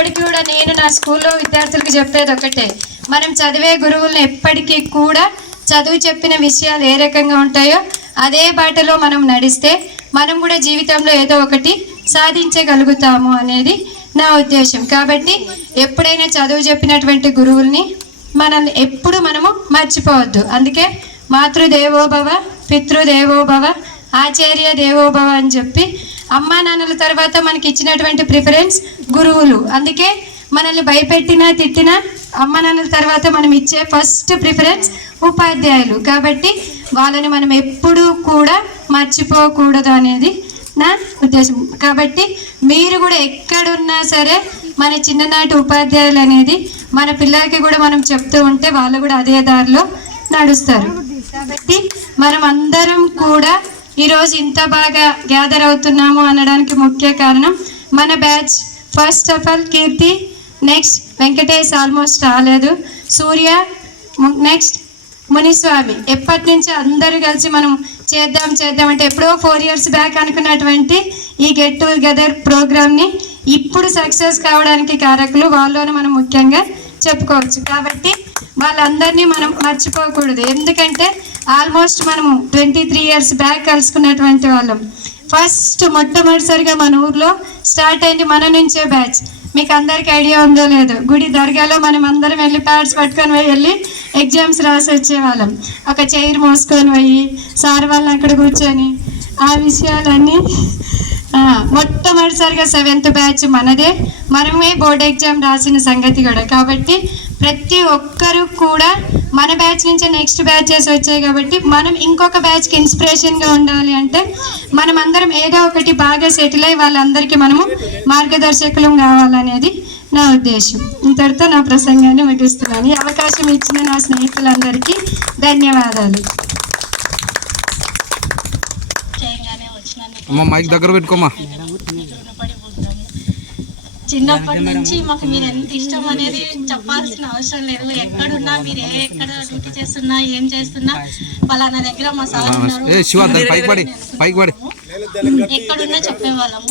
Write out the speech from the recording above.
ఎప్పటికీ కూడా నేను నా స్కూల్లో విద్యార్థులకు చెప్పేది ఒకటే, మనం చదివే గురువులను ఎప్పటికీ కూడా చదువు చెప్పిన విషయాలు ఏ రకంగా ఉంటాయో అదే బాటలో మనం నడిస్తే మనం కూడా జీవితంలో ఏదో ఒకటి సాధించగలుగుతాము అనేది నా ఉద్దేశం. కాబట్టి ఎప్పుడైనా చదువు చెప్పినటువంటి గురువుల్ని మనల్ని ఎప్పుడు మనము మర్చిపోవద్దు. అందుకే మాతృదేవోభవ, పితృదేవోభవ, ఆచార్య దేవోభవ అని చెప్పి అమ్మా నాన్నల తర్వాత మనకి ఇచ్చినటువంటి ప్రిఫరెన్స్ గురువులు. అందుకే మనల్ని భయపెట్టినా తిట్టినా అమ్మ నాన్నల తర్వాత మనం ఇచ్చే ఫస్ట్ ప్రిఫరెన్స్ ఉపాధ్యాయులు. కాబట్టి వాళ్ళని మనం ఎప్పుడూ కూడా మర్చిపోకూడదు అనేది నా ఉద్దేశం. కాబట్టి మీరు కూడా ఎక్కడున్నా సరే మన చిన్ననాటి ఉపాధ్యాయులు అనేది మన పిల్లలకి కూడా మనం చెప్తూ ఉంటే వాళ్ళు కూడా అదే దారిలో నడుస్తారు. కాబట్టి మనం అందరం కూడా ఈరోజు ఇంత బాగా గ్యాదర్ అవుతున్నాము అనడానికి ముఖ్య కారణం మన batch. First of all Keerthi, next Venkatesh almost రాలేదు, సూర్య, నెక్స్ట్ మునిస్వామి. ఎప్పటి నుంచి అందరూ కలిసి మనం చేద్దాం అంటే ఎప్పుడో 4 years బ్యాక్ అనుకున్నటువంటి ఈ గెట్ టుగెదర్ ప్రోగ్రామ్ని ఇప్పుడు సక్సెస్ కావడానికి కారకులు వాళ్ళని మనం ముఖ్యంగా చెప్పుకోవచ్చు. కాబట్టి వాళ్ళందరినీ మనం మర్చిపోకూడదు. ఎందుకంటే ఆల్మోస్ట్ మనము 23 years బ్యాక్ కలుసుకున్నటువంటి వాళ్ళం. ఫస్ట్ మొట్టమొదటిసారిగా మన ఊర్లో స్టార్ట్ అయింది మన నుంచే బ్యాచ్. మీకు అందరికి ఐడియా ఉందో లేదో, గుడి దర్గాలో మనం అందరం వెళ్ళి ప్యాడ్స్ పట్టుకొని వెళ్ళి ఎగ్జామ్స్ రాసి వచ్చేవాళ్ళం. ఒక చైర్ మోసుకొని పోయి సార్ వాళ్ళని అక్కడ కూర్చొని ఆ విషయాలన్నీ మొట్టమొదటిసారిగా 7th బ్యాచ్ మనదే. మనమే బోర్డ్ ఎగ్జామ్ రాసిన సంగతి కూడా. కాబట్టి ప్రతి ఒక్కరూ కూడా మన బ్యాచ్ నుంచి నెక్స్ట్ బ్యాచెస్ వచ్చాయి. కాబట్టి మనం ఇంకొక బ్యాచ్కి ఇన్స్పిరేషన్గా ఉండాలి అంటే మనం అందరం ఏదో ఒకటి బాగా సెటిల్ అయ్యి వాళ్ళందరికీ మనము మార్గదర్శకులం కావాలనేది నా ఉద్దేశం. ఇంతటితో నా ప్రసంగాన్ని ముగిస్తున్నాను. ఈ అవకాశం ఇచ్చిన నా స్నేహితులందరికీ ధన్యవాదాలు. మైక్ దగ్గర పెట్టుకోమా. చిన్నప్పటి నుంచి మాకు మీరు ఎంత ఇష్టం అనేది చెప్పాల్సిన అవసరం లేదు. ఎక్కడున్నా మీరు ఎక్కడ డ్యూటీ చేస్తున్నా ఏం చేస్తున్నా పలానా దగ్గర మా సార్ ఉన్నారు ఎక్కడున్నా చెప్పేవాళ్ళము.